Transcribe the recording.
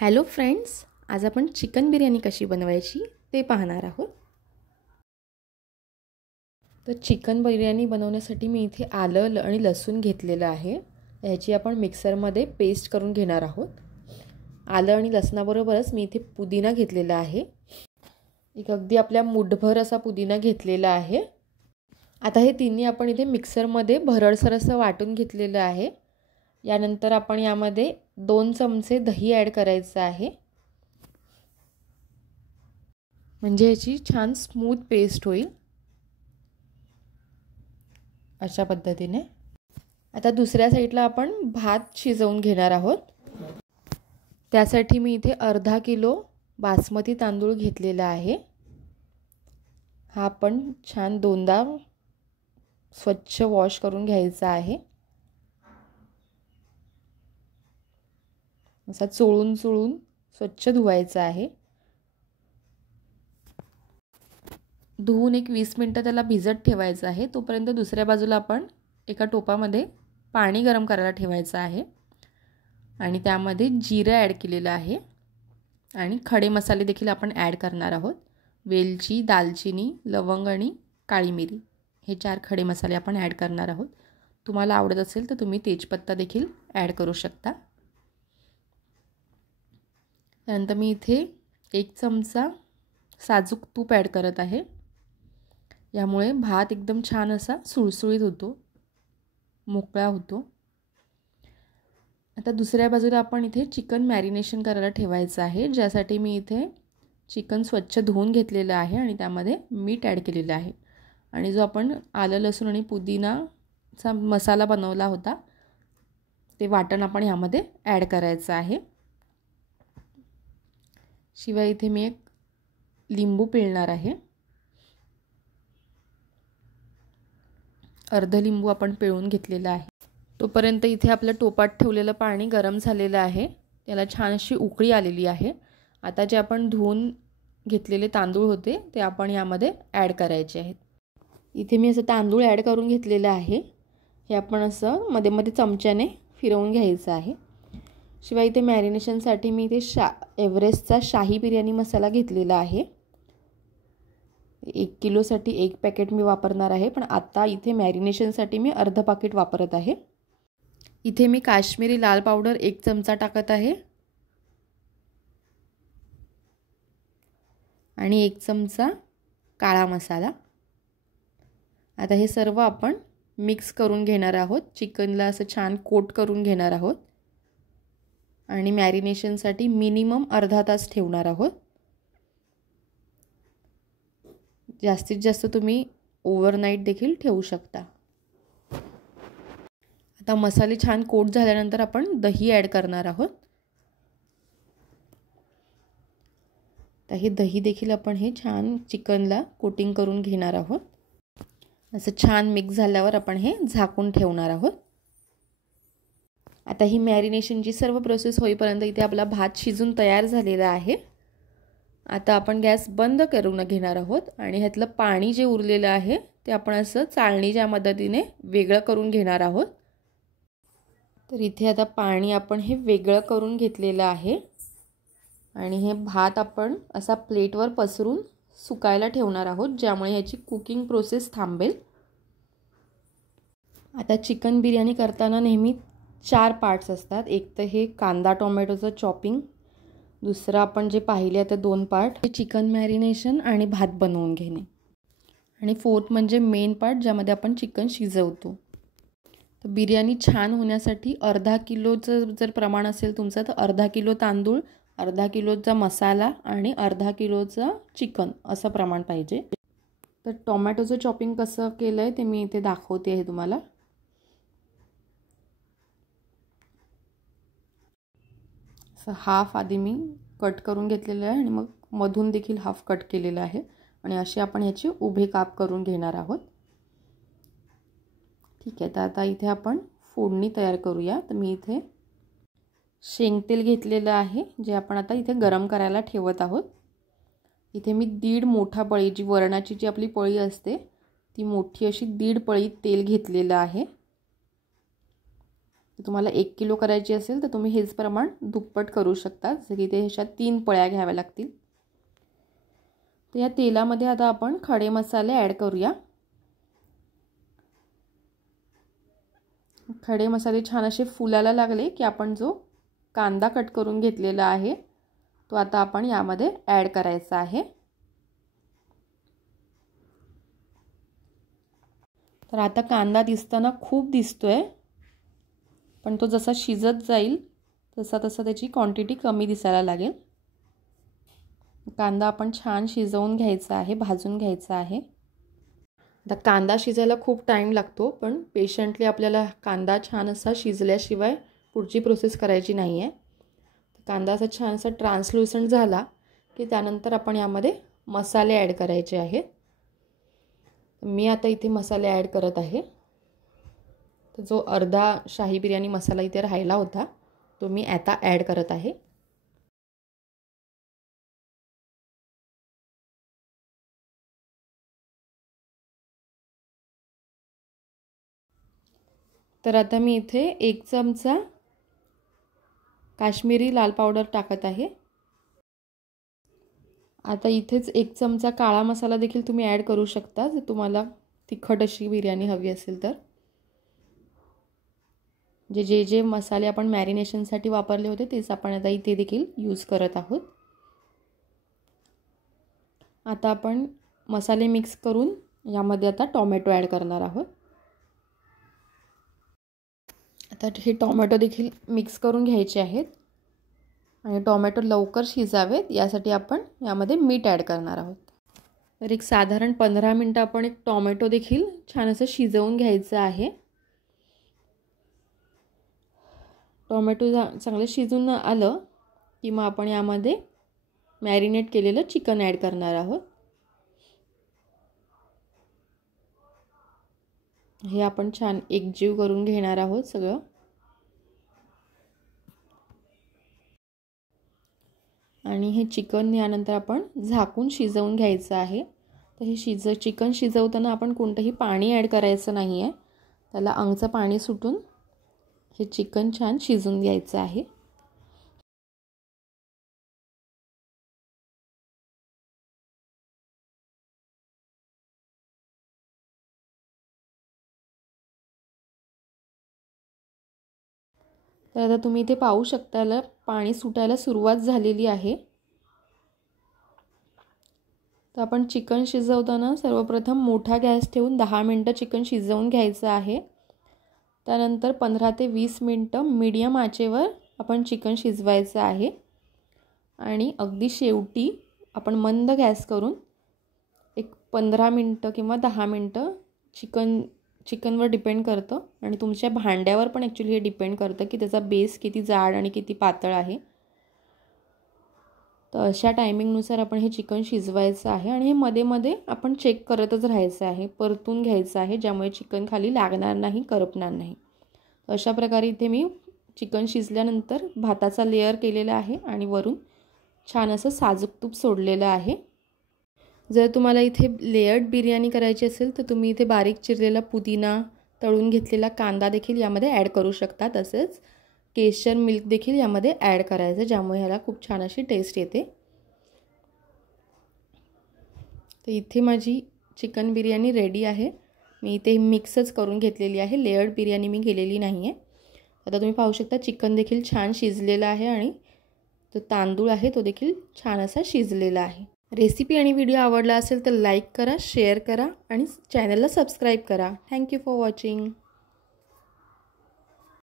Hello friends, आज आपण chicken biryani कशी बनवायची ते पाहणार आहोत। तर चिकन बिर्याणी बनवण्यासाठी मी इथे आलं आणि लसूण घेतलेलं आहे। याची आपण मिक्सरमध्ये पेस्ट करून घेणार आहोत। आलं आणि लसणाबरोबरच मी इथे पुदिना घेतलेला आहे। एक अगदी आपल्या मुठभर असा पुदिना घेतलेला आहे। आता हे तिन्ही आपण इथे मिक्सरमध्ये भरडसर असं वाटून घेतलेलं आहे। यानंतर आपण यामध्ये 2 चमचे दही ॲड करायचं आहे, म्हणजे याची छान स्मूथ पेस्ट होईल। अशा पद्धतीने आता दुसऱ्या साईडला आपण भात शिजवून घेणार आहोत। त्यासाठी मी इथे अर्धा किलो बासमती तांदूळ घेतलेला आहे। हा आपण छान दोनदा स्वच्छ वॉश करून घ्यायचा आहे। असा चोळून स्वच्छ धुवायचा आहे। धुवून एक 20 मिनिटं त्याला भिजत ठेवायचं आहे। तोपर्यंत दुसऱ्या बाजूला आपण एका टोपामध्ये पाणी गरम करायला ठेवायचं आहे आणि त्यामध्ये जिरे ॲड केलेलं आहे आणि खडे मसाले देखील आपण ॲड करणार आहोत। वेलची, दालचिनी, लवंग आणि काळी मिरी हे 4 खडे मसाले आपण ॲड करणार आहोत। तुम्हाला आवडत असेल तर तुम्ही तेजपत्ता देखील ॲड करू शकता। त्यानंतर मी इथे 1 चमचा साजूक तूप ॲड करत आहे। यामुळे भात एकदम छान असा सुळसुळीत होतो, मोकळा होतो। आता दुसऱ्या बाजूला आपण इथे चिकन मॅरिनेशन करायला ठेवायचं आहे, ज्यासाठी मी इथे चिकन स्वच्छ धुवून घेतलेलं आहे आणि त्यामध्ये मीठ ॲड केलेलं आहे आणि जो आपण आलं लसूण आणि पुदिनाचा मसाला बनवला होता ते वाटण आपण यामध्ये ॲड करायचं आहे। शिवाय इथे मी एक लिंबू पिळणार आहे। अर्ध लिंबू आपण पिळून घेतलेला आहे। तोपर्यंत इथे आपलं टोपात ठेवलेलं पाणी गरम झालेलं आहे। त्याला छान अशी उकळी आलेली आहे। आता जे आपण धुवून घेतलेले तांदूळ होते ते आपण यामध्ये ॲड करायचे आहेत। इथे मी असं तांदूळ ॲड करून घेतलेलं आहे। हे आपण असं मध्ये मध्ये चमच्याने फिरवून घ्यायचं आहे। शिवाय इथे मॅरिनेशनसाठी मी इथे एव्हरेस्टचा शाही बिर्याणी मसाला घेतलेला आहे। 1 किलोसाठी 1 पॅकेट मी वापरणार आहे, पण आता इथे मॅरिनेशनसाठी मी अर्ध पाकिट वापरत आहे। इथे मी काश्मीरी लाल पावडर 1 चमचा टाकत आहे आणि 1 चमचा काळा मसाला। आता हे सर्व आपण मिक्स करून घेणार आहोत। चिकनला असं छान कोट करून घेणार आहोत आणि मॅरिनेशनसाठी मिनिमम अर्धा तास ठेवणार आहोत। जास्तीत जास्त तुम्ही ओव्हरनाईट देखील ठेवू शकता। आता मसाले छान कोट झाल्यानंतर आपण दही ॲड करणार आहोत। तर हे दही देखील आपण हे छान चिकनला कोटिंग करून घेणार आहोत। असं छान मिक्स झाल्यावर आपण हे झाकून ठेवणार आहोत। आता ही मॅरिनेशनची सर्व प्रोसेस होईपर्यंत इथे आपला भात शिजून तयार झालेला आहे। आता आपण गॅस बंद करून घेणार आहोत आणि ह्यातलं पाणी जे उरलेलं आहे ते आपण असं चाळणीच्या मदतीने वेगळं करून घेणार आहोत। तर इथे आता पाणी आपण हे वेगळं करून घेतलेलं आहे आणि हे भात आपण असा प्लेटवर पसरून सुकायला ठेवणार आहोत, ज्यामुळे ह्याची कुकिंग प्रोसेस थांबेल। आता चिकन बिर्याणी करताना नेहमी 4 पार्ट्स असतात। एक तर हे कांदा टोमॅटोचं चॉपिंग, दुसरं आपण जे पाहिले ते 2 पार्ट हे चिकन मॅरिनेशन आणि भात बनवून घेणे, आणि 4th म्हणजे मेन पार्ट ज्यामध्ये आपण चिकन शिजवतो। तर बिर्याणी छान होण्यासाठी अर्धा किलोचं जर प्रमाण असेल तुमचं तर अर्धा किलो तांदूळ, अर्धा किलोचा मसाला आणि अर्धा किलोचं चिकन असं प्रमाण पाहिजे। तर टोमॅटोचं चॉपिंग कसं केलं आहे ते मी इथे दाखवते आहे तुम्हाला। असं हाफ आधी मी कट करून घेतलेलं आहे आणि मग मधून देखील हाफ कट केलेलं आहे आणि असे आपण ह्याचे उभे काप करून घेणार आहोत। ठीक आहे, तर आता इथे आपण फोडणी तयार करूया। तर मी इथे शेंगतेल घेतलेलं आहे, जे आपण आता इथे गरम करायला ठेवत आहोत। इथे मी 1.5 मोठा पळी, जी वरणाची जी आपली पळी असते ती मोठी अशी 1.5 पळी तेल घेतलेलं आहे। तुम्हाला 1 किलो करायची असेल तर तुम्ही हेच प्रमाण दुप्पट करू शकता, जसं की ते ह्याच्यात 3 पळ्या घ्याव्या लागतील. तर या तेलामध्ये आता आपण खडे मसाले ॲड करूया. खडे मसाले छान असे फुलायला लागले की आपण जो कांदा कट करून घेतलेला आहे तो आता आपण यामध्ये ॲड करायचा आहे. तर आता कांदा दिसताना खूप दिसतोय, पण तो जसा शिजत जाईल तसा त्याची क्वांटिटी कमी दिसायला लागेल. कांदा आपण छान शिजवून घ्यायचा आहे, भाजून घ्यायचा आहे. आता कांदा शिजायला खूप टाईम लागतो, पण पेशंटली आपल्याला कांदा छान असा शिजल्याशिवाय पुढची प्रोसेस करायची नाही आहे. कांदा असा छान असा ट्रान्सलुसंट झाला की त्यानंतर आपण यामध्ये मसाले ॲड करायचे आहेत. मी आता इथे मसाले ॲड करत आहे. तर जो अर्धा शाही बिर्याणी मसाला इथे राहिला होता तो मी आता ॲड करत आहे. तर आता मी इथे 1 चमचा काश्मीरी लाल पावडर टाकत आहे. आता इथेच 1 चमचा काळा मसाला देखील तुम्ही ॲड करू शकता जर तुम्हाला तिखट अशी बिर्याणी हवी असेल तर. जे मसाले आपण मॅरिनेशनसाठी वापरले होते तेच आपण आता इथे देखील यूज करत आहोत. आता आपण मसाले मिक्स करून यामध्ये आता टोमॅटो ॲड करणार आहोत. आता हे टोमॅटो देखील मिक्स करून घ्यायचे आहेत आणि टोमॅटो लवकर शिजावेत यासाठी आपण यामध्ये मीठ ॲड करणार आहोत. तर एक साधारण 15 मिनिटं आपण एक टोमॅटो देखील छान असं शिजवून घ्यायचं आहे. टोमॅटो चांगलं शिजून आलं की मग आपण यामध्ये मॅरिनेट केलेलं चिकन ॲड करणार आहोत. हे आपण छान एकजीव करून घेणार आहोत सगळं. आणि हे चिकन यानंतर आपण झाकून शिजवून घ्यायचं आहे. तर हे चिकन शिजवताना आपण कोणतंही पाणी ॲड करायचं नाही आहे. त्याला अंगचं पाणी सुटून हे चिकन छान शिजून घ्यायचं आहे. तर आता तुम्ही इथे पाहू शकता याला पाणी सुटायला सुरुवात झालेली आहे. तर आपण चिकन शिजवताना सर्वप्रथम मोठा गॅस ठेवून 10 मिनिटं चिकन शिजवून घ्यायचं आहे. त्यानंतर 15 ते 20 मिनिटं मीडियम आचेवर आपण चिकन शिजवायचं आहे. आणि अगदी शेवटी आपण मंद गॅस करून एक 15 मिनिटं किंवा 10 मिनिटं चिकनवर डिपेंड करतं आणि तुमच्या भांड्यावर पण ॲक्च्युली हे डिपेंड करतं की त्याचा बेस किती जाड आणि किती पातळ आहे. तर अशा टायमिंगनुसार आपण हे चिकन शिजवायचं आहे आणि हे मध्ये मध्ये आपण चेक करतच राहायचं आहे, परतून घ्यायचं आहे, ज्यामुळे चिकन खाली लागणार नाही, करपणार नाही. अशा प्रकारे इथे मी चिकन शिजल्यानंतर भाताचा लेयर केलेला आहे आणि वरून छान असं साजूक तूप सोडलेलं आहे. जर तुम्हाला इथे लेयर्ड बिर्याणी करायची असेल तर तुम्ही इथे बारीक चिरलेला पुदिना, तळून घेतलेला कांदा देखील यामध्ये ॲड करू शकता. तसेच केशर मिल्क देखील यामध्ये ॲड करायचं, ज्यामुळे ह्याला खूप छान अशी टेस्ट येते. तर इथे माझी चिकन बिर्याणी रेडी आहे. मी इथे मिक्सच करून घेतलेली आहे, लेयर्ड बिर्याणी मी केलेली नाही आहे. आता तुम्ही पाहू शकता चिकन देखील छान शिजलेलं आहे आणि जो तांदूळ आहे तो देखील छान असा शिजलेला आहे. रेसिपी आणि व्हिडिओ आवडला असेल तर लाईक करा, शेअर करा आणि चॅनलला सबस्क्राईब करा. Thank you for watching.